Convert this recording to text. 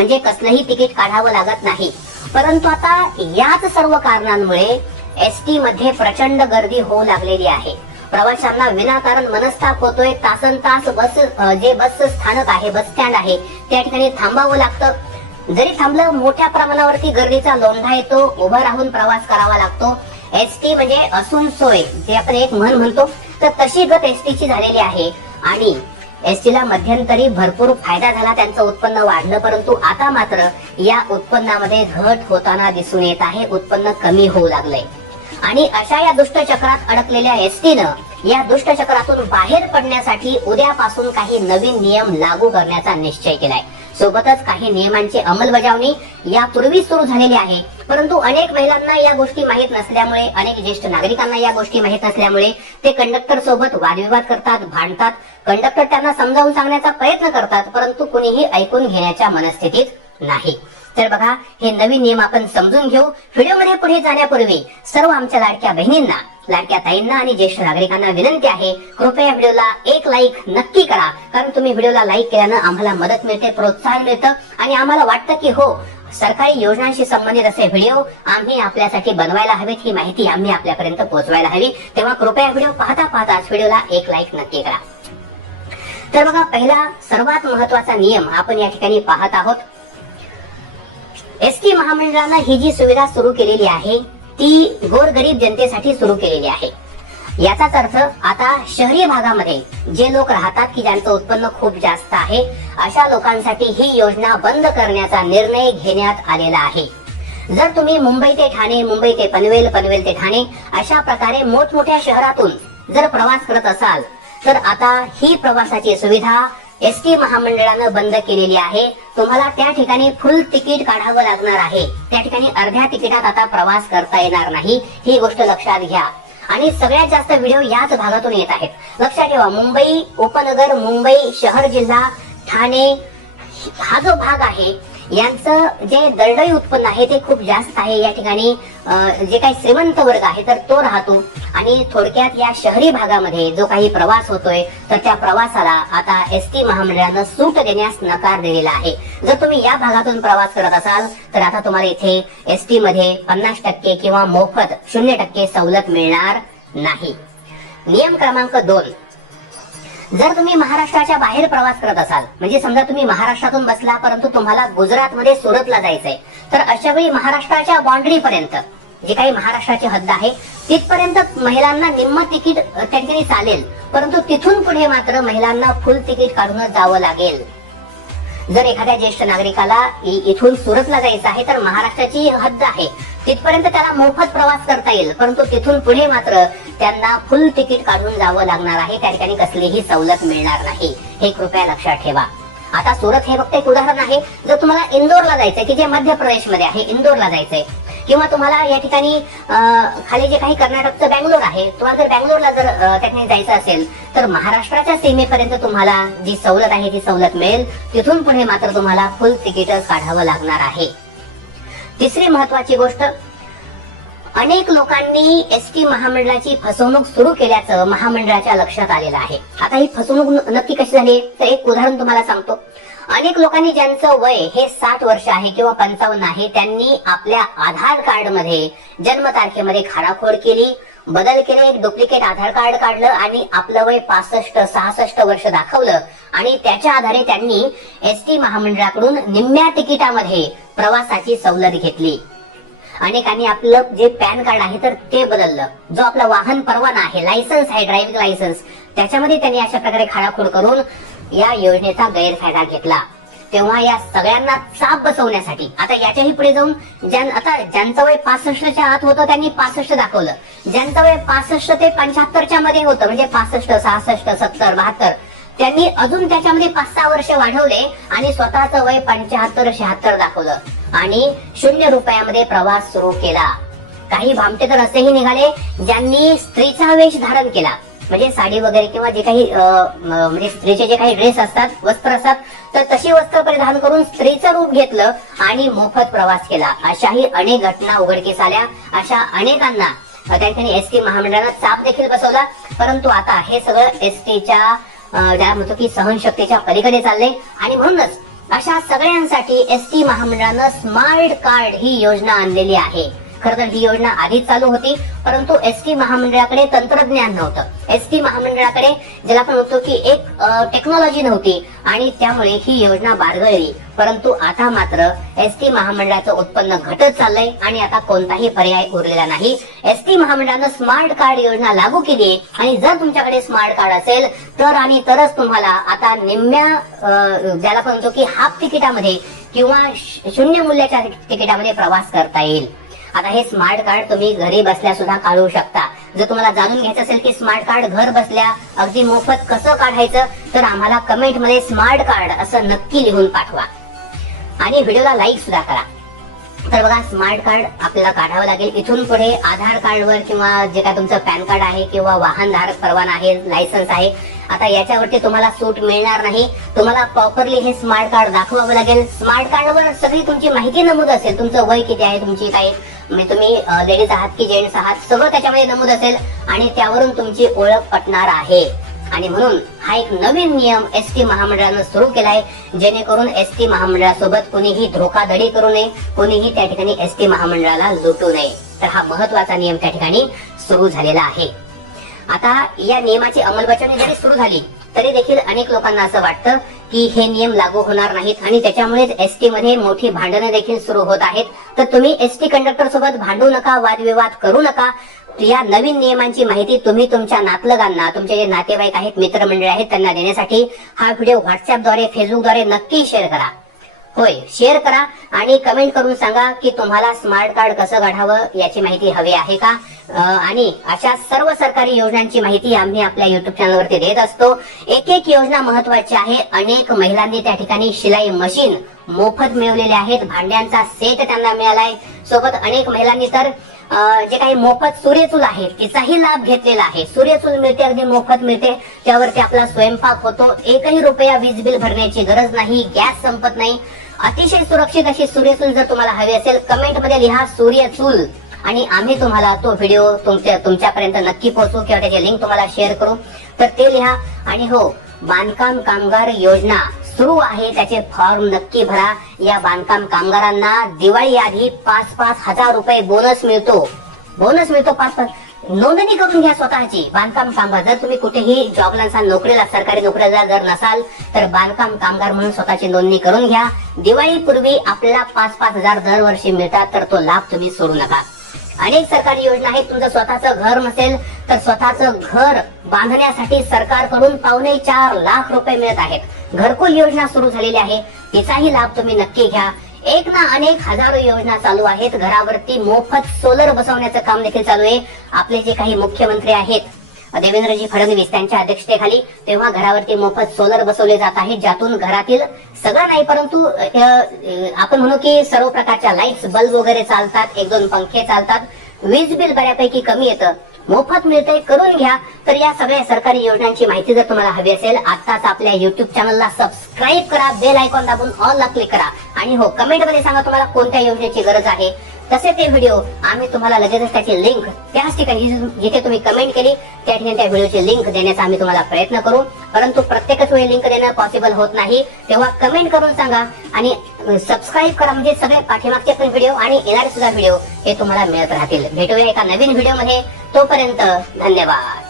म्हणजे कसलंही तिकीट काढावं लागत नाही परंतु आता याच सर्व कारणांमुळे टी मध्ये प्रचंड गर्दी होऊ लागलेली आहे प्रवाशांना विनाकारण मनस्ताप होतोय तासन तास बस जे बस स्थानक आहे बस स्टँड आहे त्या ठिकाणी थांबावं लागतं जरी थांबलं मोठ्या प्रमाणावरती गर्दीचा लोंढा येतो उभा राहून प्रवास करावा लागतो एस टी म्हणजे असून सोय जे आपण एक म्हण म्हणतो तर तशी गत एसटीची झालेली आहे आणि एसटीला मध्यंतरी भरपूर फायदा झाला त्यांचं उत्पन्न वाढलं परंतु आता मात्र या उत्पन्नामध्ये घट होताना दिसून येत आहे उत्पन्न कमी होऊ लागलंय आणि अशा या दुष्ट चक्रात अडकलेल्या एसटीनं या दुष्ट चक्रातून बाहेर पडण्यासाठी उद्यापासून काही नवीन नियम लागू करण्याचा निश्चय केलाय सोबतच काही नियमांची अंमलबजावणी यापूर्वी सुरू झालेली आहे परंतु अनेक महिलांना या गोष्टी माहीत नसल्यामुळे अनेक ज्येष्ठ नागरिकांना या गोष्टी माहीत नसल्यामुळे ते कंडक्टर सोबत वादविवाद करतात भांडतात कंडक्टर त्यांना समजावून सांगण्याचा प्रयत्न करतात परंतु कुणीही ऐकून घेण्याच्या मनस्थितीत नाही तर बघा हे नवीन नियम आपण समजून घेऊ व्हिडिओमध्ये पुढे जाण्यापूर्वी सर्व आमच्या लाडक्या बहिणींना लाडक्या ताईंना आणि ज्येष्ठ नागरिकांना विनंती आहे कृपया व्हिडिओला एक लाईक नक्की करा कारण तुम्ही व्हिडिओला लाईक केल्यानं आम्हाला मदत मिळते प्रोत्साहन मिळतं आणि आम्हाला वाटतं की हो सरकारी योजनांशी संबंधित असे व्हिडिओ आम्ही आपल्यासाठी बनवायला हवेत ही माहिती आम्ही आपल्यापर्यंत पोहोचवायला हवी तेव्हा कृपया व्हिडिओ पाहता पाहताच व्हिडिओला एक लाईक नक्की करा तर बघा पहिला सर्वात महत्वाचा नियम आपण या ठिकाणी पाहत आहोत एसटी महामंडळानं ही जी सुविधा सुरू केलेली आहे ती गोरगरीब जनतेसाठी सुरू केलेली आहे याचाच अर्थ आता शहरी भागामध्ये जे लोक राहतात की ज्यांचं उत्पन्न खूप जास्त आहे अशा लोकांसाठी ही योजना बंद करण्याचा निर्णय घेण्यात आलेला आहे जर तुम्ही मुंबई ते ठाणे मुंबई ते पनवेल पनवेल ते ठाणे अशा प्रकारे मोठमोठ्या शहरातून जर प्रवास करत असाल तर आता ही प्रवासाची सुविधा एस टी महामंडळानं बंद केलेली आहे तुम्हाला त्या ठिकाणी फुल तिकीट काढावं लागणार आहे त्या ठिकाणी अर्ध्या तिकिटात आता प्रवास करता येणार नाही ही गोष्ट लक्षात घ्या आणि सगळ्यात जास्त व्हिडिओ याच भागातून येत आहेत लक्षात ठेवा मुंबई उपनगर मुंबई शहर जिल्हा ठाणे हा जो भाग आहे यांचं जे दरडळी उत्पन्न आहे ते खूप जास्त आहे या ठिकाणी जे काही श्रीमंत वर्ग आहे तर तो राहतो आणि थोडक्यात या शहरी भागामध्ये जो काही प्रवास होतोय तर त्या प्रवासाला आता एस टी महामंडळानं सूट देण्यास नकार दिलेला आहे जर तुम्ही या भागातून प्रवास करत असाल तर आता तुम्हाला इथे एस टी मध्ये पन्नास टक्के किंवा मोफत शून्य टक्के सवलत मिळणार नाही नियम क्रमांक दोन जर तुम्ही महाराष्ट्राच्या बाहेर प्रवास करत असाल म्हणजे समजा तुम्ही महाराष्ट्रातून बसला परंतु तुम्हाला गुजरात मध्ये सुरतला जायचंय तर अशा वेळी महाराष्ट्राच्या बाउंड्री पर्यंत जी काही महाराष्ट्राची हद्द आहे तिथपर्यंत महिलांना निम्म तिकीट त्या चालेल परंतु तिथून पुढे मात्र महिलांना फुल तिकीट काढूनच जावं लागेल जर एखाद्या ज्येष्ठ नागरिकाला इथून सुरतला जायचं आहे तर महाराष्ट्राची हद्द आहे तिथपर्यंत त्याला मोफत प्रवास करता येईल परंतु तिथून पुढे मात्र त्यांना फुल तिकीट काढून जावं लागणार आहे त्या ठिकाणी कसलीही सवलत मिळणार नाही हे कृपया लक्षात ठेवा आता सुरत हे फक्त एक उदाहरण आहे जर तुम्हाला इंदोरला जायचंय की जे मध्य प्रदेशमध्ये आहे इंदोरला जायचंय किंवा तुम्हाला या ठिकाणी खाली जे काही कर्नाटकचं बँगलोर आहे तुम्हाला जर बँगलोरला जर त्या ठिकाणी जायचं असेल तर महाराष्ट्राच्या सीमेपर्यंत तुम्हाला जी सवलत आहे ती सवलत मिळेल तिथून पुढे मात्र तुम्हाला फुल तिकीट काढावं लागणार आहे तिसरी महत्वाची गोष्ट अनेक लोकांनी एस टी महामंडळाची फसवणूक सुरू केल्याचं महामंडळाच्या लक्षात आलेलं आहे आता ही फसवणूक नक्की कशी झाली तर एक उदाहरण तुम्हाला सांगतो अनेक लोकांनी ज्यांचं वय हे साठ वर्ष आहे किंवा पंचावन्न आहे त्यांनी आपल्या आधार कार्ड मध्ये जन्म तारखेमध्ये खाडाखोड केली बदल केले एक डुप्लिकेट आधार कार्ड काढलं आणि आपलं वय पासष्ट सहासष्ट वर्ष दाखवलं आणि त्याच्या आधारे त्यांनी एस टी महामंडळाकडून निम्म्या तिकिटामध्ये प्रवासाची सवलत घेतली अनेकांनी आपलं जे पॅन कार्ड आहे तर ते बदललं जो आपलं वाहन परवाना आहे लायसन्स आहे ड्रायव्हिंग लायसन्स त्याच्यामध्ये त्यांनी अशा प्रकारे खाडाखोड करून या योजनेचा गैरफायदा घेतला तेव्हा या सगळ्यांना चाप बसवण्यासाठी आता याच्याही पुढे जाऊन ज्यां आता ज्यांचं वय पासष्टच्या आत होतं त्यांनी पासष्ट दाखवलं ज्यांचं वय पासष्ट ते पंच्याहत्तरच्या मध्ये होतं म्हणजे पासष्ट सहासष्ट सत्तर बहात्तर त्यांनी अजून त्याच्यामध्ये पाच सहा वर्ष वाढवले आणि स्वतःचं वय पंचाहत्तर शहात्तर दाखवलं आणि शून्य रुपयामध्ये प्रवास सुरू केला काही भामटे तर असेही निघाले ज्यांनी स्त्रीचा वेश धारण केला म्हणजे साडी वगैरे किंवा जे काही म्हणजे स्त्रीचे जे काही ड्रेस असतात वस्त्र असतात तर तशी वस्त्र परिधान करून स्त्रीचं रूप घेतलं आणि मोफत प्रवास केला अशाही अनेक घटना उघडकीस आल्या अशा अनेकांना त्या ठिकाणी एस टी महामंडळानं चाप देखील बसवला परंतु आता हे सगळं एस ज्याला म्हणतो की सहनशक्तीच्या पलीकडे चालले आणि म्हणूनच अशा सगळ्यांसाठी एस टी महामंडळानं स्मार्ट कार्ड ही योजना आणलेली आहे खर तर ही योजना आधीच चालू होती परंतु एसटी महामंडळाकडे तंत्रज्ञान नव्हतं एसटी महामंडळाकडे ज्याला आपण म्हणतो की एक टेक्नॉलॉजी नव्हती आणि त्यामुळे ही योजना बारगळली परंतु आता मात्र एसटी महामंडळाचं उत्पन्न घटत चाललंय आणि आता कोणताही पर्याय उरलेला नाही एसटी महामंडळानं स्मार्ट कार्ड योजना लागू केली आणि जर तुमच्याकडे स्मार्ट कार्ड असेल तर आणि तरच तुम्हाला आता निम्म्या ज्याला म्हणतो की हाफ तिकिटामध्ये किंवा शून्य मूल्याच्या तिकिटामध्ये प्रवास करता येईल आता हे स्मार्ट कार्ड तुम्ही घरी बसल्या सुद्धा काढू शकता जर तुम्हाला जाणून घ्यायचं असेल की स्मार्ट कार्ड घर बसल्या अगदी मोफत कसं काढायचं तर आम्हाला कमेंट मध्ये स्मार्ट कार्ड असं नक्की लिहून पाठवा आणि व्हिडिओला लाईक सुद्धा करा तर बघा स्मार्ट कार्ड आपल्याला काढावं लागेल इथून पुढे आधार कार्डवर किंवा जे काय तुमचं पॅन कार्ड आहे किंवा वाहनधारक परवाना आहे लायसन्स आहे आता याच्यावरती तुम्हाला सूट मिळणार नाही तुम्हाला प्रॉपरली हे स्मार्ट कार्ड दाखवावं लागेल स्मार्ट कार्डवर सगळी तुमची माहिती नमूद असेल तुमचं वय किती आहे तुमची काही म्हणजे तुम्ही लेडीज आहात की जेंट्स आहात सगळं त्याच्यामध्ये नमूद असेल आणि त्यावरून तुमची ओळख पटणार आहे आणि म्हणून हा एक नवीन नियम एस टी महामंडळानं सुरू केलाय जेणेकरून एस टी महामंडळासोबत कोणीही धोकाधडी करू नये कोणीही त्या ठिकाणी एस टी महामंडळाला लुटू नये तर हा महत्वाचा नियम त्या ठिकाणी सुरू झालेला आहे आता या नियमाची अंमलबजावणी जरी सुरू झाली तरी देखील अनेक लोकांना असं वाटतं की हे नियम लागू होणार नाहीत आणि त्याच्यामुळेच टी मध्ये मोठी भांडणं देखील सुरू होत आहेत तर तुम्ही एसटी कंडक्टर सोबत भांडू नका वादविवाद करू नका या नवीन नियमांची माहिती तुम्ही तुमच्या नातलगांना तुमचे जे नातेवाईक आहेत मित्रमंडळी आहेत त्यांना देण्यासाठी हा व्हिडिओ व्हॉट्सअपद्वारे फेसबुकद्वारे नक्की शेअर करा होय शेअर करा आणि कमेंट करून सांगा की तुम्हाला स्मार्ट कार्ड कसं काढावं याची माहिती हवी आहे का आणि अशा सर्व सरकारी योजनांची माहिती आम्ही आपल्या युट्यूब चॅनलवरती देत असतो एक एक योजना महत्वाची आहे अनेक महिलांनी त्या ठिकाणी शिलाई मशीन मोफत मिळवलेले आहेत भांड्यांचा सेट त्यांना मिळालाय सोबत अनेक महिलांनी तर जे काही मोफत सूर्यचूल आहे तिचाही लाभ घेतलेला आहे सूर्यचूल मिळते अगदी मोफत मिळते त्यावरती आपला स्वयंपाक होतो एकही रुपया वीज बिल भरण्याची गरज नाही गॅस संपत नाही अतिशय सुरक्षित अशी सूर्यचूल जर तुम्हाला हवी असेल कमेंट मध्ये लिहा सूर्यचूल आणि आम्ही तुम्हाला तो व्हिडिओ तुमच्या तुमच्यापर्यंत नक्की पोहोचू किंवा त्याची लिंक तुम्हाला शेअर करू तर ते लिहा आणि हो बांधकाम कामगार योजना सुरू आहे त्याचे फॉर्म नक्की भरा या बांधकाम कामगारांना दिवाळी आधी पाच पाच हजार रुपये बोनस मिळतो बोनस मिळतो पाच पाच नोंदणी करून घ्या स्वतःची बांधकाम कामगार जर तुम्ही कुठेही जॉबला नसाल नोकरीला सरकारी नोकरीला जर नसाल तर बांधकाम कामगार म्हणून स्वतःची नोंदणी करून घ्या दिवाळीपूर्वी आपल्याला पाच पाच हजार दरवर्षी मिळतात तर तो लाभ तुम्ही सोडू नका अनेक सरकारी योजना आहेत तुमचं स्वतःचं घर नसेल तर स्वतःचं घर बांधण्यासाठी सरकारकडून पावणे चार लाख रुपये मिळत आहेत घरकुल योजना सुरू झालेली आहे तिचाही लाभ तुम्ही नक्की घ्या एक ना अनेक हजारो योजना चालू आहेत घरावरती मोफत सोलर बसवण्याचं काम देखील चालू आहे आपले जे काही मुख्यमंत्री आहेत देवेंद्रजी फडणवीस त्यांच्या अध्यक्षतेखाली तेव्हा घरावरती मोफत सोलर बसवले जात आहेत ज्यातून घरातील सगळं नाही परंतु आपण म्हणू की सर्व प्रकारच्या लाईट्स बल्ब वगैरे चालतात एक दोन पंखे चालतात वीज बिल बऱ्यापैकी कमी येतं मोफत मिळते करून घ्या तर या सगळ्या सरकारी योजनांची माहिती जर तुम्हाला हवी असेल आताच आपल्या युट्यूब चॅनलला सबस्क्राईब करा बेल आयकॉन दाबून ऑल ला क्लिक करा आणि हो कमेंट मध्ये सांगा तुम्हाला कोणत्या योजनेची गरज आहे तसे ते व्हिडिओ आम्ही तुम्हाला लगेचच त्याची लिंक त्याच ठिकाणी जिथे तुम्ही कमेंट केली त्या ठिकाणी त्या व्हिडिओची लिंक देण्याचा आम्ही तुम्हाला प्रयत्न करू परंतु प्रत्येकच वेळी लिंक देणं पॉसिबल होत नाही तेव्हा कमेंट करून सांगा आणि सबस्क्राईब करा म्हणजे सगळे पाठीमागचे पण व्हिडिओ आणि येणारे सुद्धा व्हिडिओ हे तुम्हाला मिळत राहतील भेटूया एका नवीन व्हिडिओमध्ये तोपर्यंत धन्यवाद